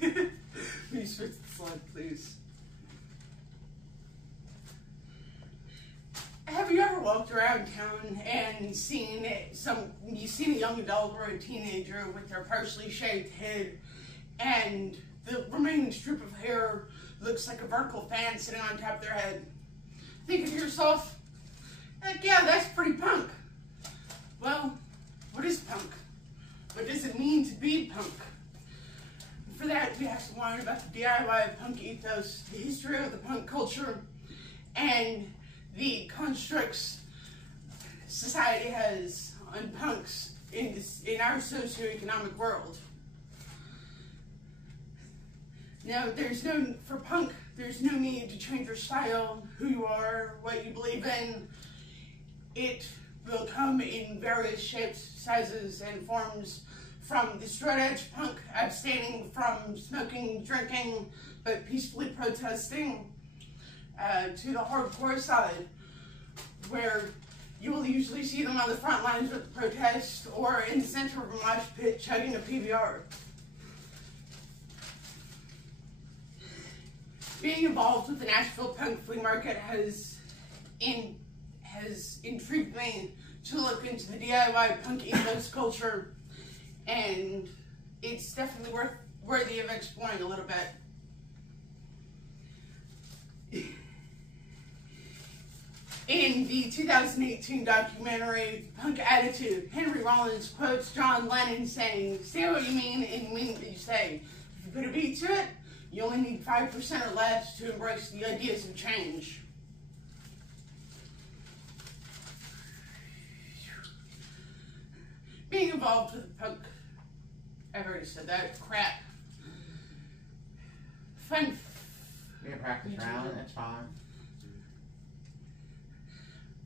Will you switch the slide, please? Have you ever walked around town and seen a young adult or a teenager with their partially shaved head, and the remaining strip of hair looks like a vertical fan sitting on top of their head? Think to yourself, heck yeah, that's pretty punk. Well, what is punk? What does it mean to be punk? For that, we have to learn about the D.I.Y Punk Ethos, the history of the punk culture, and the constructs society has on punks in our socioeconomic world. Now, for punk, there's no need to change your style, who you are, what you believe in. It will come in various shapes, sizes, and forms, from the straight edge punk abstaining from smoking, drinking, but peacefully protesting, to the hardcore side, where you will usually see them on the front lines with the protest or in the center of a mosh pit chugging a PBR. Being involved with the Nashville Punk Flea Market has intrigued me to look into the D.I.Y Punk Ethos culture, and it's definitely worthy of exploring a little bit. In the 2018 documentary Punk Attitude, Henry Rollins quotes John Lennon saying, "Say what you mean and mean what you say. If you put a beat to it, you only need 5% or less to embrace the ideas of change." Being involved with punk, I've already said that, crap. Fun. We can practice round, that's fine.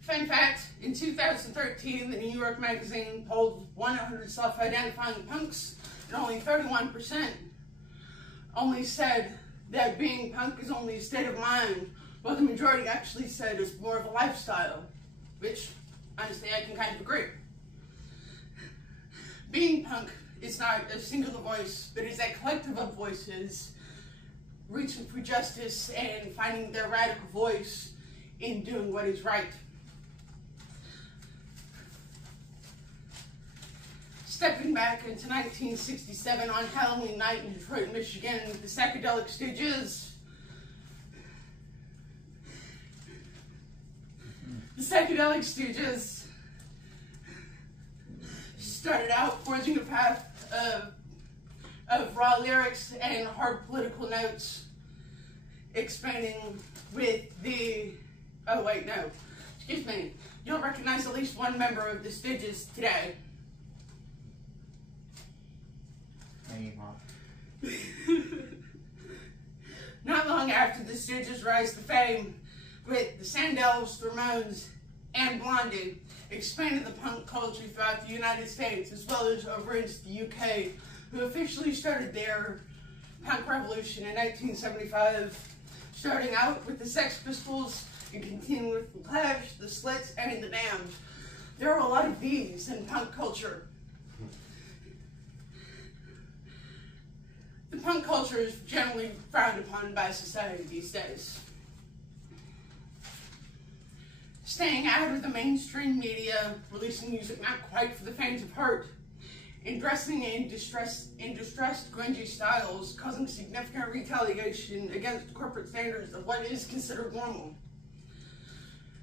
Fun fact, in 2013, the New York Magazine polled 100 self-identifying punks, and only 31% only said that being punk is only a state of mind, while the majority actually said it's more of a lifestyle, which, honestly, I can kind of agree. Being punk is not a singular voice, but is a collective of voices reaching for justice and finding their radical voice in doing what is right. Stepping back into 1967 on Halloween night in Detroit, Michigan, the Psychedelic Stooges. The Psychedelic Stooges started out forging a path of raw lyrics and hard political notes, expanding with the, oh wait, no, excuse me, you'll recognize at least one member of the Stooges today. Not long after the Stooges rise to fame, with the Sandells, the Ramones, and Blondie, expanded the punk culture throughout the United States, as well as over into the UK, who officially started their punk revolution in 1975, starting out with the Sex Pistols and continuing with the Clash, the Slits, and the Damned. There are a lot of these in punk culture. The punk culture is generally frowned upon by society these days. Staying out of the mainstream media, releasing music not quite for the faint of heart, and dressing in distressed, grungy styles, causing significant retaliation against corporate standards of what is considered normal.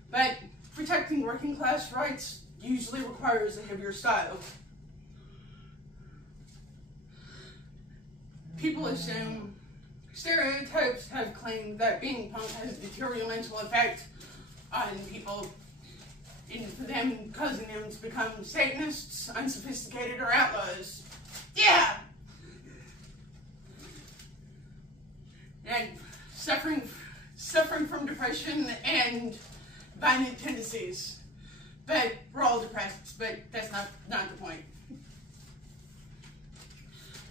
But protecting working class rights usually requires a heavier style. People assume, stereotypes have claimed that being punk has a detrimental effect on people, and for them, causing them to become Satanists, unsophisticated, or outlaws. Yeah! And suffering from depression and violent tendencies. But we're all depressed, but that's not the point.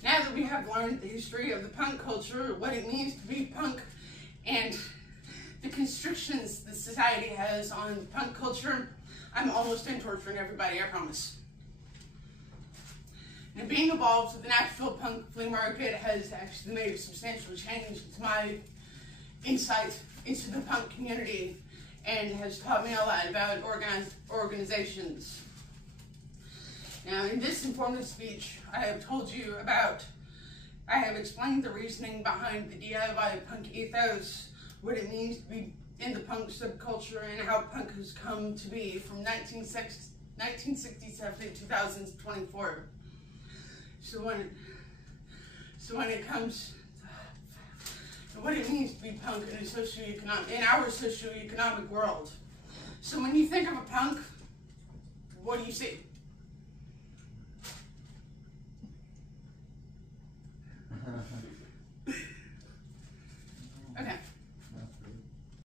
Now that we have learned the history of the punk culture, what it means to be punk, and the constrictions that society has on punk culture, I'm almost done torturing everybody, I promise. And being involved with the Nashville Punk Flea Market has actually made a substantial change to my insight into the punk community and has taught me a lot about organizations. Now, in this informative speech, I have explained the reasoning behind the D.I.Y Punk Ethos, what it means to be in the punk subculture, and how punk has come to be from 1967 to 2024. So when it comes to what it means to be punk in our socioeconomic world. So when you think of a punk, what do you see?